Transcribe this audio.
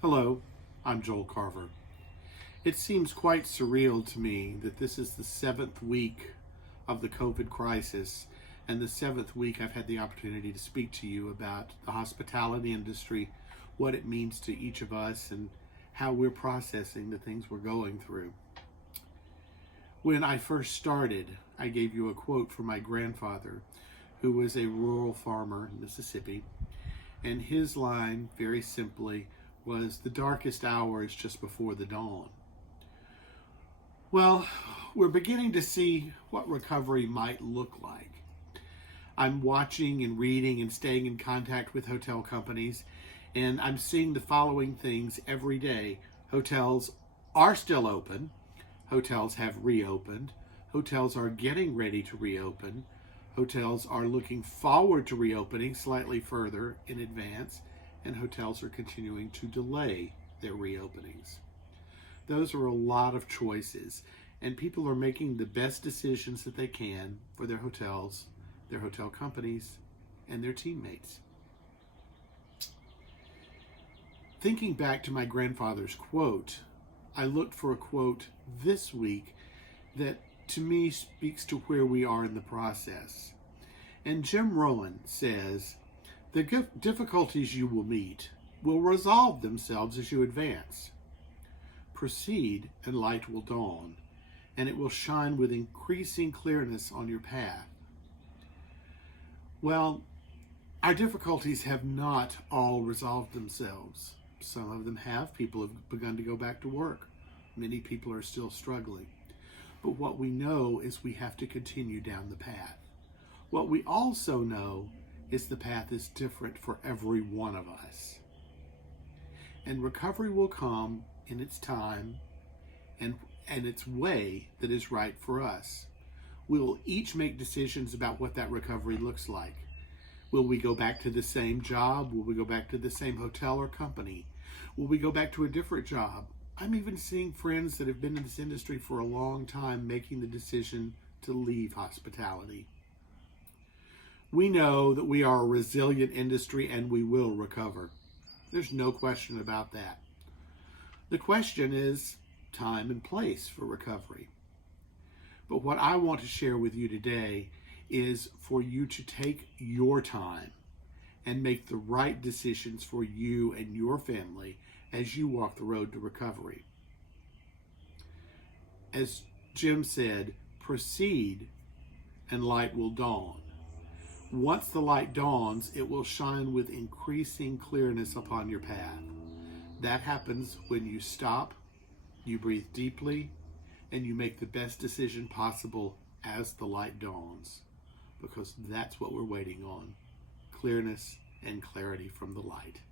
Hello, I'm Joel Carver. It seems quite surreal to me that this is the seventh week of the COVID crisis and the seventh week I've had the opportunity to speak to you about the hospitality industry, what it means to each of us, and how we're processing the things we're going through. When I first started, I gave you a quote from my grandfather, who was a rural farmer in Mississippi, and his line, very simply, was, "The darkest hour is just before the dawn." Well, we're beginning to see what recovery might look like. I'm watching and reading and staying in contact with hotel companies, and I'm seeing the following things every day. Hotels are still open. Hotels have reopened. Hotels are getting ready to reopen. Hotels are looking forward to reopening slightly further in advance, and hotels are continuing to delay their reopenings. Those are a lot of choices, and people are making the best decisions that they can for their hotels, their hotel companies, and their teammates. Thinking back to my grandfather's quote, I looked for a quote this week that to me speaks to where we are in the process. And Jim Rohn says, "The difficulties you will meet will resolve themselves as you advance. Proceed, and light will dawn, and it will shine with increasing clearness on your path." Well, our difficulties have not all resolved themselves. Some of them have. People have begun to go back to work. Many people are still struggling. But what we know is we have to continue down the path. What we also know is the path is different for every one of us. And recovery will come in its time and its way that is right for us. We will each make decisions about what that recovery looks like. Will we go back to the same job? Will we go back to the same hotel or company? Will we go back to a different job? I'm even seeing friends that have been in this industry for a long time making the decision to leave hospitality. We know that we are a resilient industry and we will recover. There's no question about that. The question is time and place for recovery. But what I want to share with you today is for you to take your time and make the right decisions for you and your family as you walk the road to recovery. As Jim said, proceed and light will dawn. Once the light dawns, it will shine with increasing clearness upon your path. That happens when you stop, you breathe deeply, and you make the best decision possible as the light dawns, because that's what we're waiting on: clearness and clarity from the light.